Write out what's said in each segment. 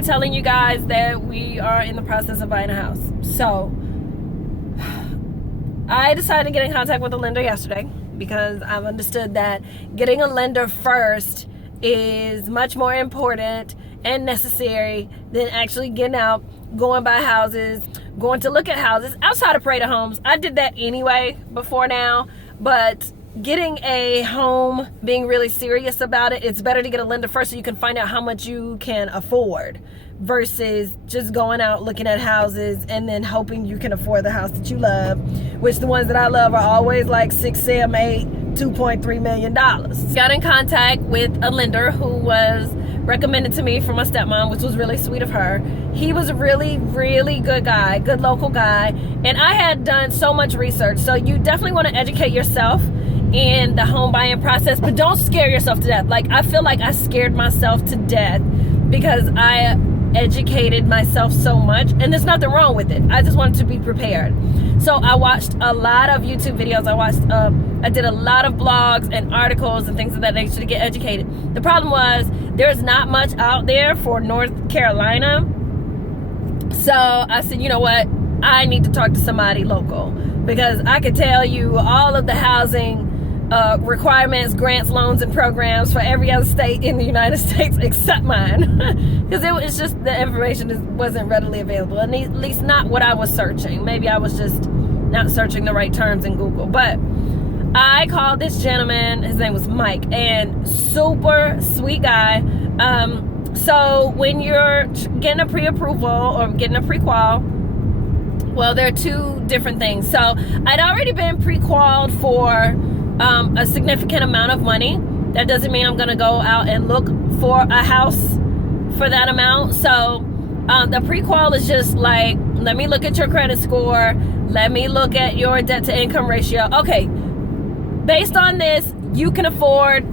remember telling you guys that we are in the process of buying a house. So I decided to get in contact with a lender yesterday because I've understood that getting a lender first is much more important and necessary than actually getting out, going by houses, going to look at houses outside of Parade of Homes. I did that anyway before now, but getting a home, being really serious about it, it's better to get a lender first so you can find out how much you can afford versus just going out looking at houses and then hoping you can afford the house that you love, which the ones that I love are always like 6, 7, 8, $2.3 million. Got in contact with a lender who was recommended to me from my stepmom, which was really sweet of her. He was a really, really good guy, good local guy, and I had done so much research. So you definitely want to educate yourself in the home buying process, but don't scare yourself to death. Like, I feel like I scared myself to death because I educated myself so much, and there's nothing wrong with it. I just wanted to be prepared. So I watched a lot of YouTube videos. I did a lot of blogs and articles and things of that nature to get educated. The problem was there's not much out there for North Carolina. So I said, you know what? I need to talk to somebody local because I could tell you all of the housing requirements, grants, loans, and programs for every other state in the United States except mine, because it was just the information wasn't readily available, and at least not what I was searching. Maybe I was just not searching the right terms in Google. But I called this gentleman. His name was Mike, and super sweet guy. So when you're getting a pre-approval or getting a pre-qual, well, there are two different things. So I'd already been pre-qualified for a significant amount of money. That doesn't mean I'm gonna go out and look for a house for that amount. So the pre-qual is just like, let me look at your credit score, let me look at your debt to income ratio. Okay, based on this, you can afford,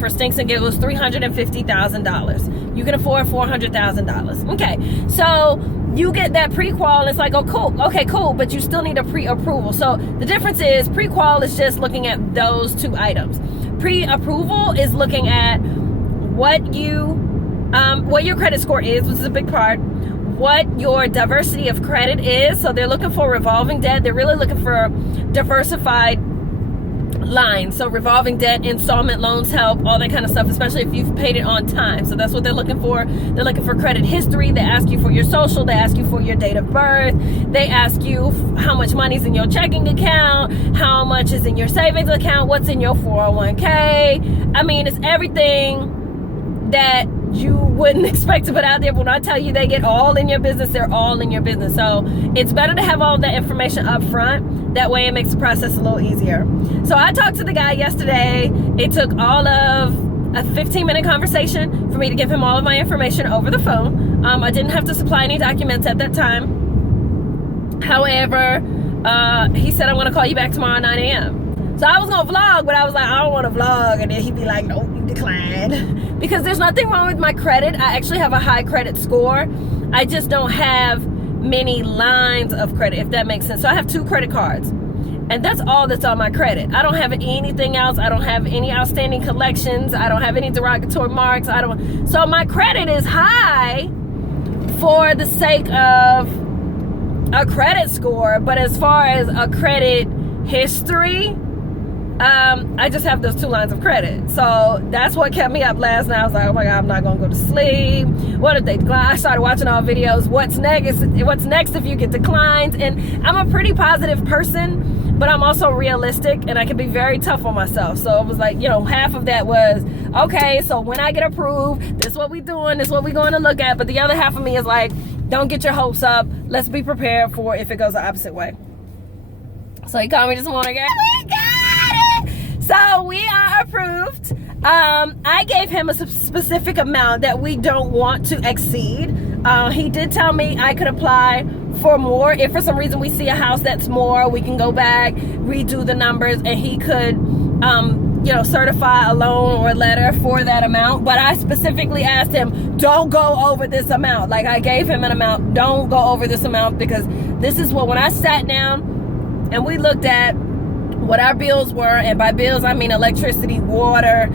for stinks and giggles, $350,000. You can afford $400,000. Okay, so you get that pre-qual and it's like, oh cool, okay cool, but you still need a pre-approval. So the difference is pre-qual is just looking at those two items. Pre-approval is looking at what your credit score is, which is a big part, what your diversity of credit is. So they're looking for revolving debt. They're really looking for diversified lines. So revolving debt, installment loans help, all that kind of stuff, especially if you've paid it on time. So that's what they're looking for. They're looking for credit history. They ask you for your social. They ask you for your date of birth. They ask you how much money's in your checking account, how much is in your savings account, what's in your 401k. I mean, it's everything that you wouldn't expect to put out there, but when I tell you they get all in your business, they're all in your business. So it's better to have all that information up front. That way it makes the process a little easier. So I talked to the guy yesterday. It took all of a 15-minute conversation for me to give him all of my information over the phone. I didn't have to supply any documents at that time. However, he said, I'm going to call you back tomorrow at 9 a.m. So I was going to vlog, but I was like, I don't want to vlog. And then he'd be like, no, you declined. Because there's nothing wrong with my credit. I actually have a high credit score. I just don't have many lines of credit, if that makes sense. So I have 2 credit cards. And that's all that's on my credit. I don't have anything else. I don't have any outstanding collections. I don't have any derogatory marks. So my credit is high for the sake of a credit score. But as far as a credit history, I just have those 2 lines of credit. So that's what kept me up last night. I was like, oh my God, I'm not gonna go to sleep. What if they decline? I started watching all videos. What's next if you get declined? And I'm a pretty positive person, but I'm also realistic, and I can be very tough on myself. So it was like, half of that was, okay, so when I get approved, this is what we doing, this is what we going to look at. But the other half of me is like, don't get your hopes up. Let's be prepared for if it goes the opposite way. So he called me this morning. We got it! So we are approved. I gave him a specific amount that we don't want to exceed. He did tell me I could apply for more. If for some reason we see a house that's more, we can go back, redo the numbers, and he could certify a loan or a letter for that amount. But I specifically asked him, don't go over this amount. Like, I gave him an amount, don't go over this amount, because this is what, when I sat down and we looked at what our bills were, and by bills I mean electricity, water,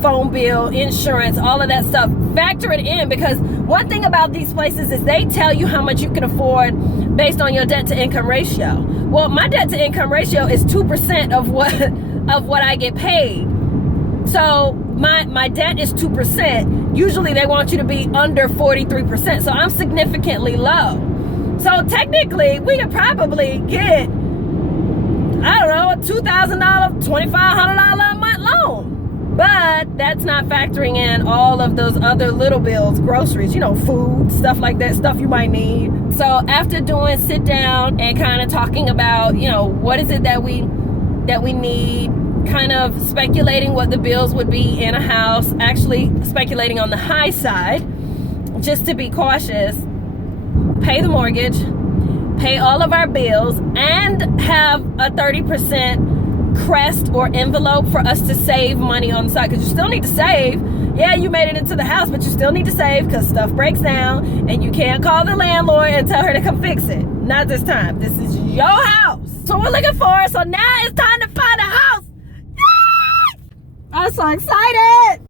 phone bill, insurance, all of that stuff. Factor it in, because one thing about these places is they tell you how much you can afford based on your debt to income ratio. Well, my debt to income ratio is 2% of what I get paid. So my debt is 2%. Usually they want you to be under 43%. So I'm significantly low. So technically we could probably get, I don't know, a $2,000, $2,500 a month loan. But that's not factoring in all of those other little bills, groceries, food, stuff like that, stuff you might need. So after doing sit down and kind of talking about, what is it that we need, kind of speculating what the bills would be in a house, actually speculating on the high side, just to be cautious, pay the mortgage, pay all of our bills, and have a 30% crest or envelope for us to save money on the side, because you still need to save. Yeah, you made it into the house, but you still need to save because stuff breaks down and you can't call the landlord and tell her to come fix it. Not this time. This is your house. So we're looking for it. So now it's time to find a house. Yay! I'm so excited.